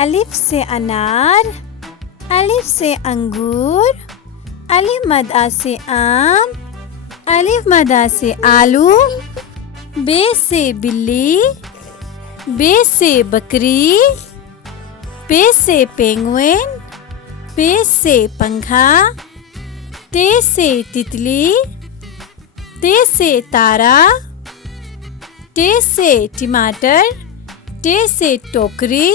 الف سے انار، الف سے انگور، الف مد آ سے آم، الف مد آ سے آلو، بے سے بلی، بے سے بکری، پے سے پینگوئن، پے سے پنکھا، تے سے تتلی، تے سے تارا، ٹے سے ٹماٹر، ٹے سے ٹوکری،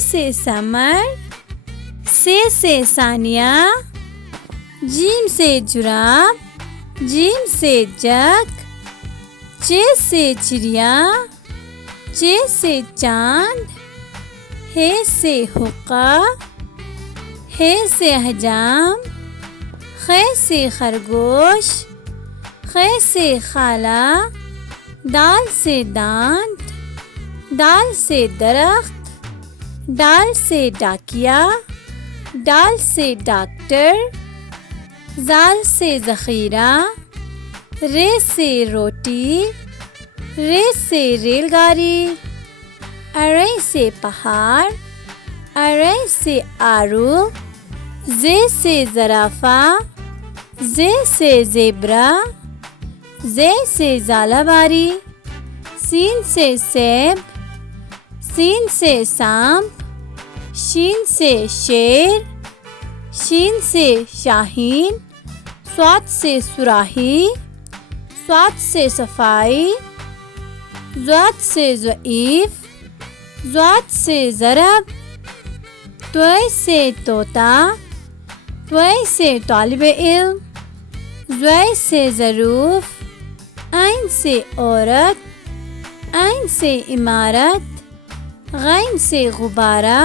سے سمر، سے ثانیہ، جیم سے جراب، جیم سے جگ، چے سے چڑیا، چے سے چاند، ہے سے حقہ، ہے سے حجام، خے سے خرگوش، خے سے خالہ، دال سے دانت، دال سے درخت، ڈال سے ڈاکیا، ڈال سے ڈاکٹر، زال سے ذخیرہ، رے سے روٹی، رے سے ریل گاڑی، ارے سے پہاڑ، ارے سے آرو، زے سے زرافہ، زے سے زیبرا، زے سے زالہ باری، سین سے سیب، سین سے سانپ، شین سے شیر، شین سے شاہین، صاد سے صراحی، صاد سے صفائی، ضاد سے ضعیف، ضاد سے ضرب، طوے سے طوطا، طوے سے طالب علم، ضوے سے ظروف، عین سے عورت، عین سے عمارت، غین سے غبارہ،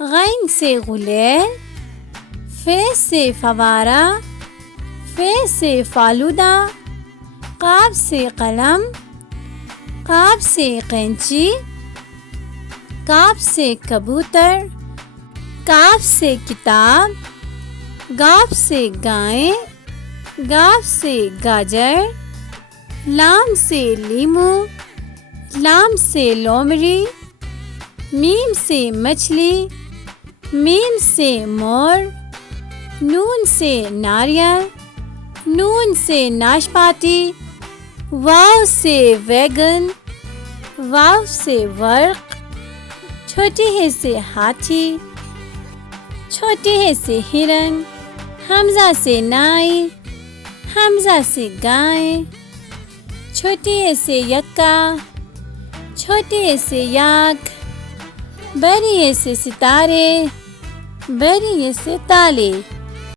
غین سے غلیل، فے سے فوارہ، فے سے فالودہ، قاف سے قلم، قاف سے قینچی، کاف سے کبوتر، کاف سے کتاب، گاف سے گائیں، گاف سے گاجر، لام سے لیمو، لام سے لومڑی، میم سے مچھلی، میم سے مور، نون سے ناریل، نون سے ناشپاتی، واو سے ویگن، واو سے ورق، چھوٹی ہے سے ہاتھی، چھوٹی ہے سے ہرن، حمزہ سے نائی، حمزہ سے گائے، چھوٹی ہے سے یکا، چھوٹی ہے سے یاک، بڑی ہے سے ستارے، بڑی ہے سے تالے۔